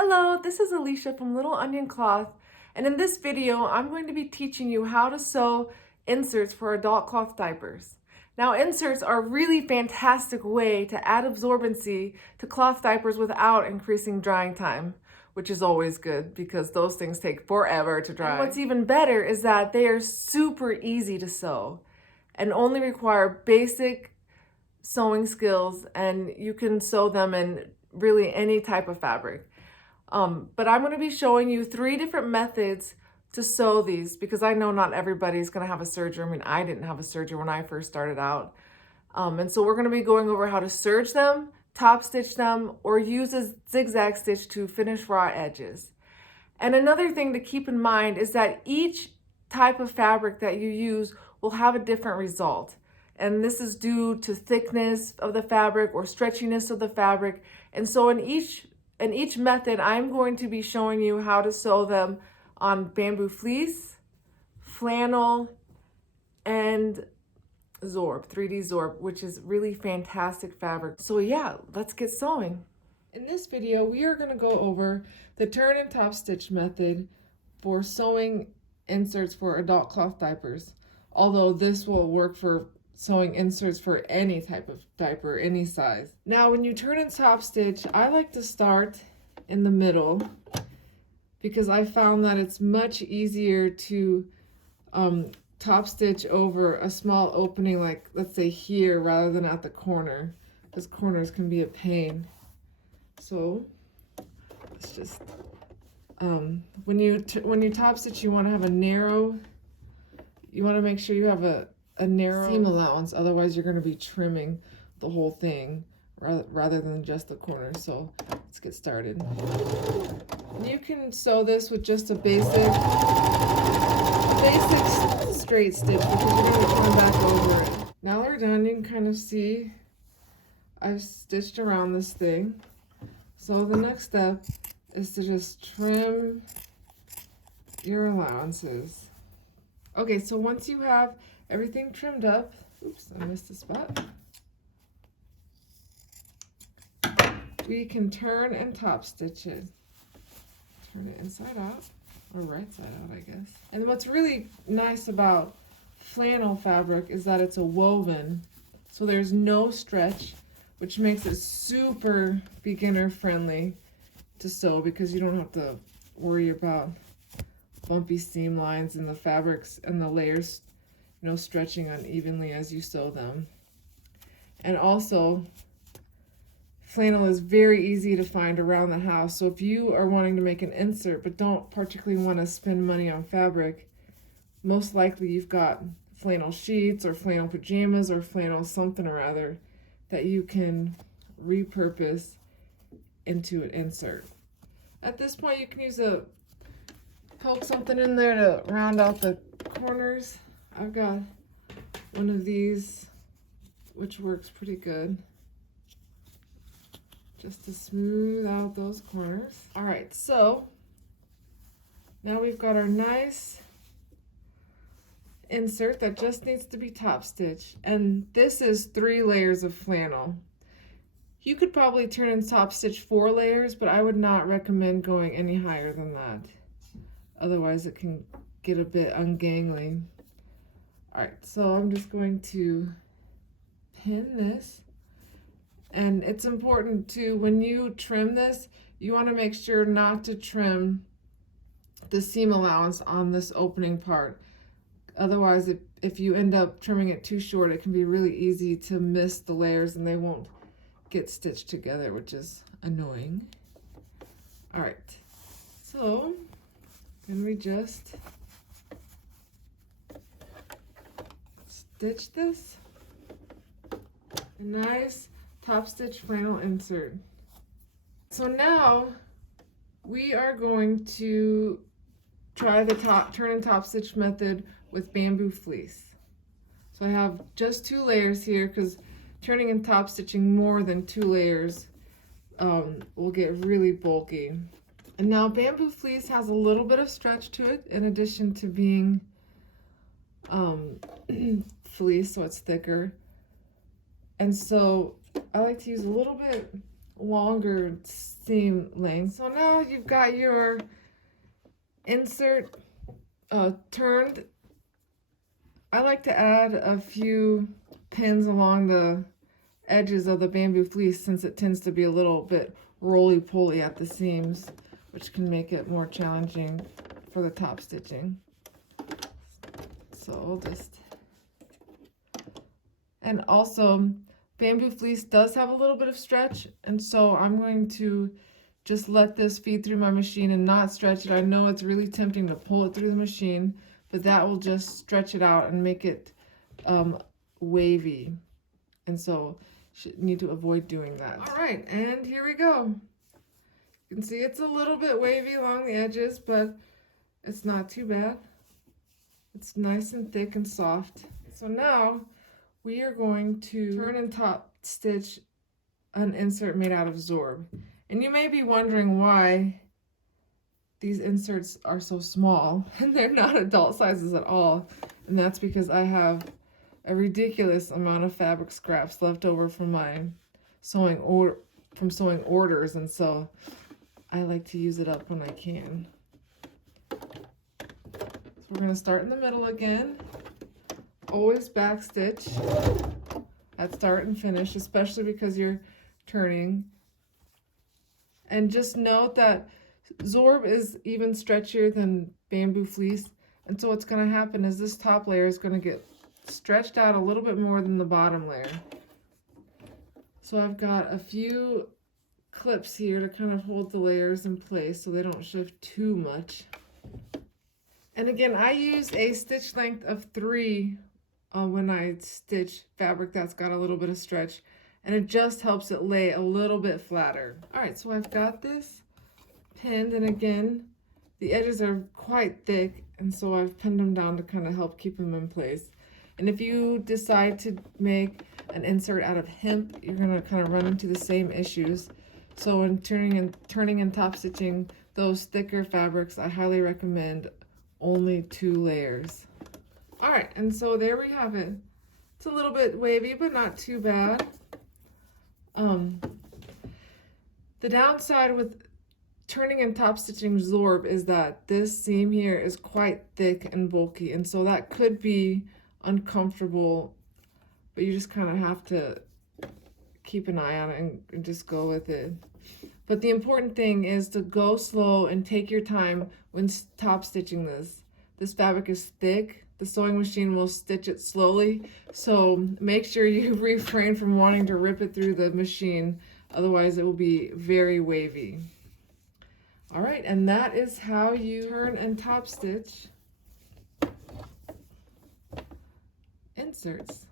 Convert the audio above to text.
Hello, this is Alicia from Little Onion Cloth, and in this video I'm going to be teaching you how to sew inserts for adult cloth diapers. Now, inserts are a really fantastic way to add absorbency to cloth diapers without increasing drying time, which is always good because those things take forever to dry. And what's even better is that they are super easy to sew and only require basic sewing skills, and you can sew them in really any type of fabric. But I'm going to be showing you 3 different methods to sew these because I know not everybody's going to have a serger. I mean, I didn't have a serger when I first started out. And so we're going to be going over how to serge them, top stitch them, or use a zigzag stitch to finish raw edges. And another thing to keep in mind is that each type of fabric that you use will have a different result. And this is due to thickness of the fabric or stretchiness of the fabric. And so in each method, I'm going to be showing you how to sew them on bamboo fleece, flannel, and zorb, 3D zorb, which is really fantastic fabric. So yeah, let's get sewing. In this video, we are going to go over the turn and top stitch method for sewing inserts for adult cloth diapers. Although this will work for sewing inserts for any type of diaper, any size. Now, when you turn and top stitch, I like to start in the middle because I found that it's much easier to top stitch over a small opening, like let's say here, rather than at the corner, because corners can be a pain. So it's just when you top stitch, you want to have a narrow. You want to make sure you have a narrow seam allowance, otherwise you're going to be trimming the whole thing rather than just the corner. So let's get started. You can sew this with just a basic straight stitch because you're going to turn back over it. Now we're done, you can kind of see I've stitched around this thing. So the next step is to just trim your allowances. Okay, so once you have everything trimmed up, oops, I missed a spot. We can turn and top stitch it. Turn it inside out, or right side out, I guess. And what's really nice about flannel fabric is that it's a woven, so there's no stretch, which makes it super beginner friendly to sew because you don't have to worry about bumpy seam lines in the fabrics and the layers, stretching unevenly as you sew them. And also, flannel is very easy to find around the house. So if you are wanting to make an insert but don't particularly want to spend money on fabric, most likely you've got flannel sheets or flannel pajamas or flannel something or other that you can repurpose into an insert. At this point, you can use poke something in there to round out the corners. I've got one of these, which works pretty good, just to smooth out those corners. All right, so now we've got our nice insert that just needs to be top stitched, and this is 3 layers of flannel. You could probably turn and top stitch 4 layers, but I would not recommend going any higher than that. Otherwise it can get a bit ungainly. All right, so I'm just going to pin this. And it's important to, when you trim this, you want to make sure not to trim the seam allowance on this opening part. Otherwise, if you end up trimming it too short, it can be really easy to miss the layers and they won't get stitched together, which is annoying. All right, so then we just stitch this. A nice top stitch flannel insert. So now we are going to try the turn and top stitch method with bamboo fleece. So I have just 2 layers here because turning and top stitching more than 2 layers will get really bulky. And now bamboo fleece has a little bit of stretch to it in addition to being fleece, so it's thicker. And so I like to use a little bit longer seam length. So now you've got your insert turned. I like to add a few pins along the edges of the bamboo fleece since it tends to be a little bit roly-poly at the seams, which can make it more challenging for the top stitching. So we'll just, and also bamboo fleece does have a little bit of stretch, and so I'm going to just let this feed through my machine and not stretch it. I know it's really tempting to pull it through the machine, but that will just stretch it out and make it wavy, and so need to avoid doing that. All right, and here we go. You can see it's a little bit wavy along the edges, but it's not too bad. It's nice and thick and soft. So now we are going to turn and top stitch an insert made out of zorb. And you may be wondering why these inserts are so small, and they're not adult sizes at all. And that's because I have a ridiculous amount of fabric scraps left over from my sewing orders, and so I like to use it up when I can. So we're going to start in the middle again. Always back stitch at start and finish, especially because you're turning. And just note that zorb is even stretchier than bamboo fleece, and so what's going to happen is this top layer is going to get stretched out a little bit more than the bottom layer. So I've got a few clips here to kind of hold the layers in place so they don't shift too much. And again, I use a stitch length of 3 when I stitch fabric that's got a little bit of stretch, and it just helps it lay a little bit flatter. All right, so I've got this pinned, and again, the edges are quite thick, and so I've pinned them down to kind of help keep them in place. And if you decide to make an insert out of hemp, you're going to kind of run into the same issues. So when turning and top stitching those thicker fabrics, I highly recommend only 2 layers. All right, and so there we have it. It's a little bit wavy, but not too bad. The downside with turning and top stitching zorb is that this seam here is quite thick and bulky, and so that could be uncomfortable, but you just kind of have to keep an eye on it and just go with it. But the important thing is to go slow and take your time when top stitching this. This fabric is thick. The sewing machine will stitch it slowly, so make sure you refrain from wanting to rip it through the machine, otherwise it will be very wavy. All right, and that is how you turn and top stitch inserts.